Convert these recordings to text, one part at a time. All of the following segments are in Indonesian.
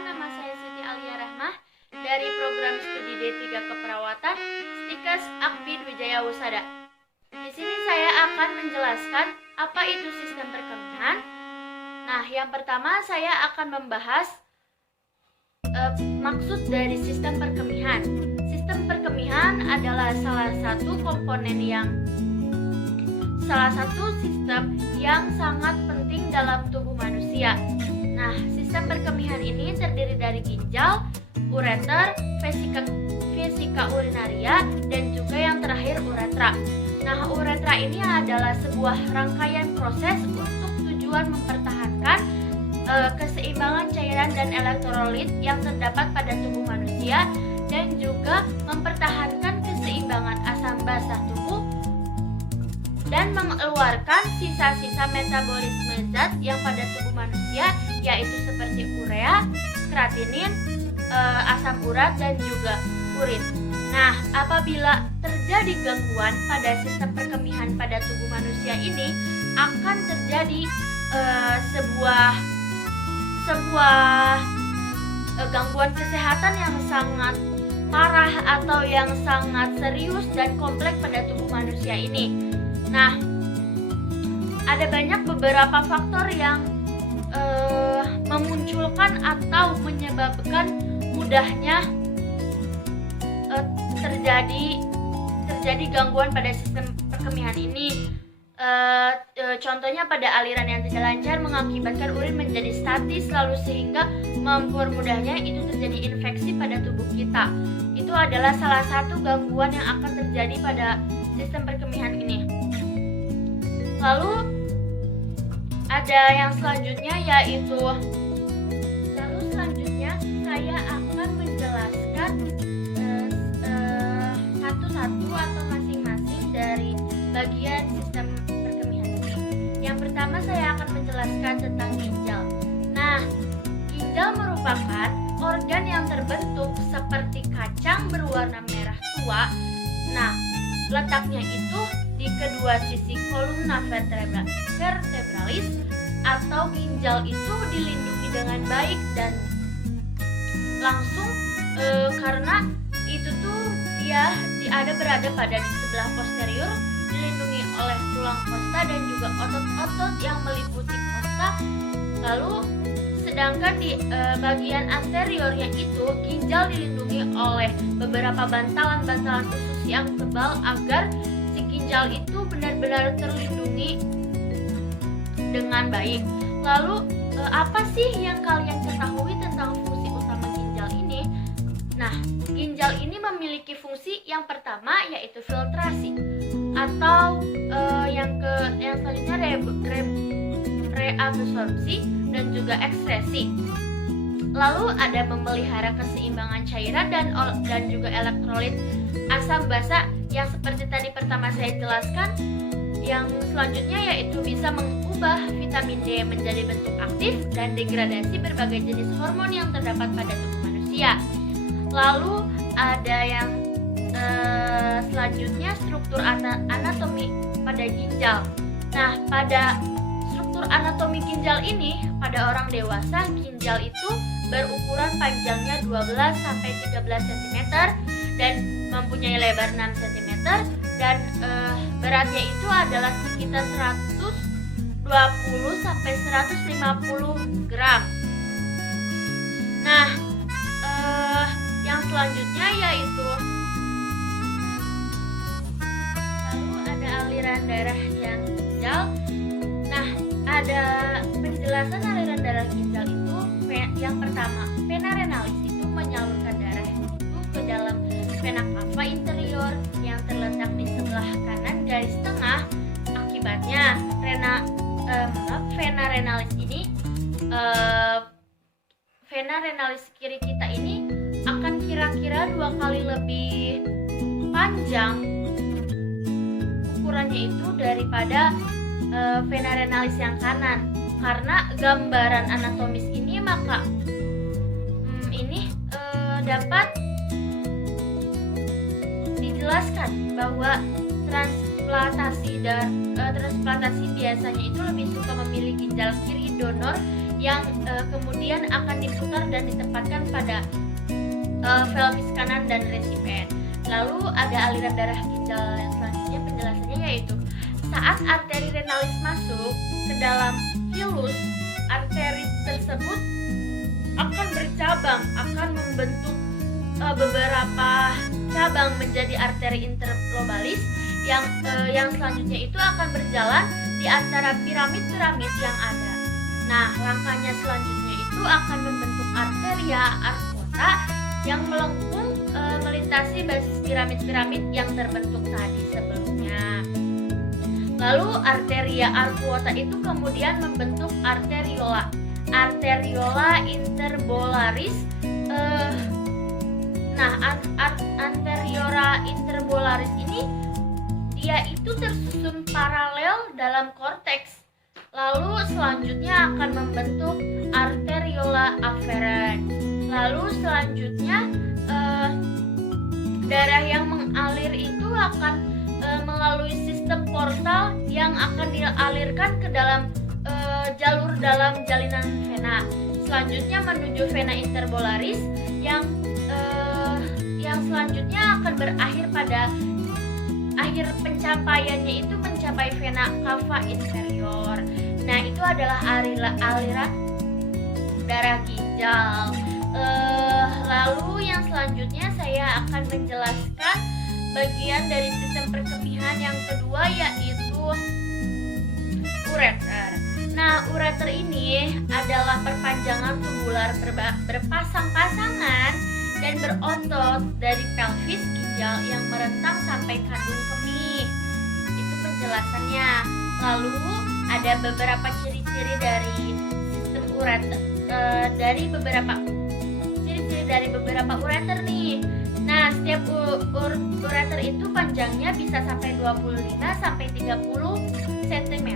Perkenalkan, nama saya Siti Alia Rahmah dari program studi D3 Keperawatan Stikes Akbid Wijaya Wusada. Di sini saya akan menjelaskan apa itu sistem perkemihan. Nah, yang pertama saya akan membahas maksud dari sistem perkemihan. Sistem perkemihan adalah salah satu sistem yang sangat penting dalam tubuh manusia. Nah, sistem perkemihan ini terdiri dari ginjal, ureter, vesika urinaria, dan juga yang terakhir uretra. Nah, uretra ini adalah sebuah rangkaian proses untuk tujuan mempertahankan keseimbangan cairan dan elektrolit yang terdapat pada tubuh manusia dan juga mempertahankan keseimbangan asam basa tubuh dan mengeluarkan sisa-sisa metabolisme zat yang pada tubuh manusia, yaitu seperti urea, kreatinin, asam urat, dan juga urin. Nah, apabila terjadi gangguan pada sistem perkemihan pada tubuh manusia ini, akan terjadi sebuah gangguan kesehatan yang sangat parah atau yang sangat serius dan kompleks pada tubuh manusia ini. Nah, ada banyak beberapa faktor yang memunculkan atau menyebabkan mudahnya terjadi gangguan pada sistem perkemihan ini. Contohnya pada aliran yang tidak lancar mengakibatkan urin menjadi statis, lalu sehingga mempermudahnya itu terjadi infeksi pada tubuh kita. Itu adalah salah satu gangguan yang akan terjadi pada sistem perkemihan ini. Lalu ada yang selanjutnya, yaitu saya akan menjelaskan satu-satu atau masing-masing dari bagian sistem perkemihan ini. Yang pertama saya akan menjelaskan tentang ginjal. Nah, ginjal merupakan organ yang terbentuk seperti kacang berwarna merah tua. Nah, letaknya itu di kedua sisi kolumna vertebralis atau ginjal itu dilindungi dengan baik dan langsung karena itu tuh dia berada pada di sebelah posterior, dilindungi oleh tulang kosta dan juga otot-otot yang meliputi kosta. Lalu sedangkan di bagian anteriornya itu ginjal dilindungi oleh beberapa bantalan-bantalan usus yang tebal agar si ginjal itu benar-benar terlindungi dengan baik. Lalu apa sih yang kalian ketahui tentang fungsi utama ginjal ini? Nah, ginjal ini memiliki fungsi yang pertama yaitu filtrasi atau yang selanjutnya reabsorpsi dan juga ekskresi. Lalu ada memelihara keseimbangan cairan dan juga elektrolit asam basa yang seperti tadi pertama saya jelaskan. Yang selanjutnya yaitu bisa mengubah vitamin D menjadi bentuk aktif dan degradasi berbagai jenis hormon yang terdapat pada tubuh manusia. Lalu ada yang selanjutnya struktur anatomi pada ginjal. Nah, pada struktur anatomi ginjal ini pada orang dewasa ginjal itu berukuran panjangnya 12-13 cm dan mempunyai lebar 6 cm dan beratnya itu adalah sekitar 120-150 gram. Nah, yang selanjutnya yaitu lalu ada aliran darah yang ginjal. Nah, ada penjelasan aliran darah ginjal itu. Yang pertama, vena renalis itu menyalurkan darah itu ke dalam vena cava interior yang terletak di sebelah kanan garis tengah. Akibatnya vena renalis kiri kita ini akan kira-kira 2 kali lebih panjang ukurannya itu daripada vena renalis yang kanan. Karena gambaran anatomis ini maka ini dapat dijelaskan bahwa transplantasi biasanya itu lebih suka memilih ginjal kiri donor yang kemudian akan diputar dan ditempatkan pada pelvis kanan dan resipen. Lalu ada aliran darah ginjal yang selanjutnya penjelasannya yaitu saat arteri renalis masuk ke dalam hilus, arteri tersebut akan bercabang, akan membentuk beberapa cabang menjadi arteri interlobalis yang selanjutnya itu akan berjalan di antara piramid-piramid yang ada. Nah, langkahnya selanjutnya itu akan membentuk arteria arcuata yang melengkung melintasi basis piramid-piramid yang terbentuk tadi sebelumnya. Lalu arteria arcuata itu kemudian membentuk arteriola interbolaris. Arteriola interbolaris ini dia itu tersusun paralel dalam korteks. Lalu selanjutnya akan membentuk arteriola afferens. Lalu selanjutnya darah yang mengalir itu akan melalui sistem portal yang akan dialirkan ke dalam jalur dalam jalinan vena. Selanjutnya menuju vena interbolaris yang selanjutnya akan berakhir pada akhir pencapaiannya itu mencapai vena cava inferior. Nah, itu adalah aliran darah ginjal. Lalu yang selanjutnya saya akan menjelaskan bagian dari sistem perkemihan yang kedua yaitu ureter. Nah, ureter ini adalah perpanjangan tubular berpasang-pasangan dan berotot dari pelvis ginjal yang merentang sampai kandung kemih. Itu penjelasannya. Lalu ada beberapa ciri-ciri dari sistem ureter, dari beberapa ureter nih. Nah, setiap ureter itu panjangnya bisa sampai 25 sampai 30 cm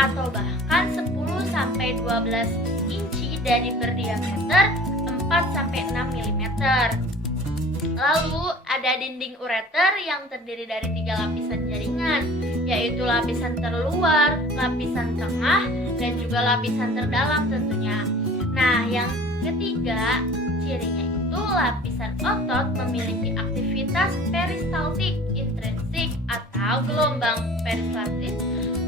atau bahkan 10 sampai 12 inci dari berdiameter 4 sampai 6 mm. Lalu ada dinding ureter yang terdiri dari 3 lapisan jaringan, yaitu lapisan terluar, lapisan tengah, dan juga lapisan terdalam tentunya. Nah, yang ketiga cirinya itu lapisan otot memiliki aktivitas peristaltik intrinsik atau gelombang peristaltik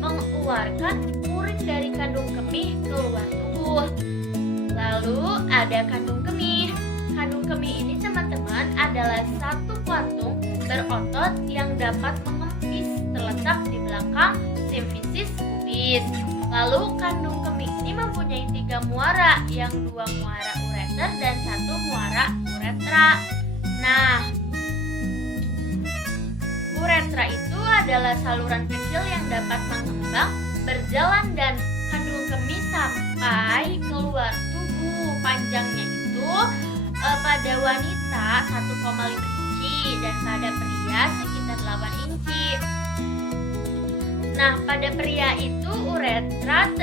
mengeluarkan urin dari kandung kemih keluar tubuh. Lalu ada kandung kemih. Kandung kemih ini teman-teman adalah satu kantung berotot yang dapat mengempis terletak di belakang simfisis pubis. Lalu kandung kemih ini mempunyai 3 muara, yang 2 muara ureter dan 1 muara uretra. Nah, uretra itu adalah saluran kecil yang dapat mengembang, berjalan dan kandung kemih sampai keluar tubuh. Panjangnya itu pada wanita 1,5 inci dan pada pria sekitar 8 inci. Nah, pada pria itu uretra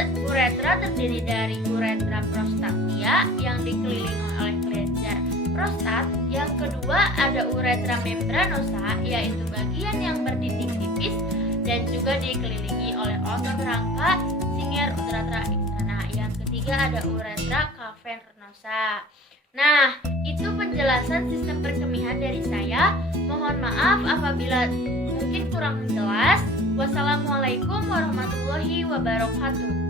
terdiri dari uretra prostatia yang dikelilingi oleh kelenjar prostat. Yang kedua ada uretra membranosa, yaitu bagian yang berdinding tipis dan juga dikelilingi oleh otot rangka singer uretra externa. Yang ketiga ada uretra cavernosa. Nah, itu penjelasan sistem perkemihan dari saya. Mohon maaf apabila mungkin kurang jelas. Wassalamualaikum warahmatullahi wabarakatuh.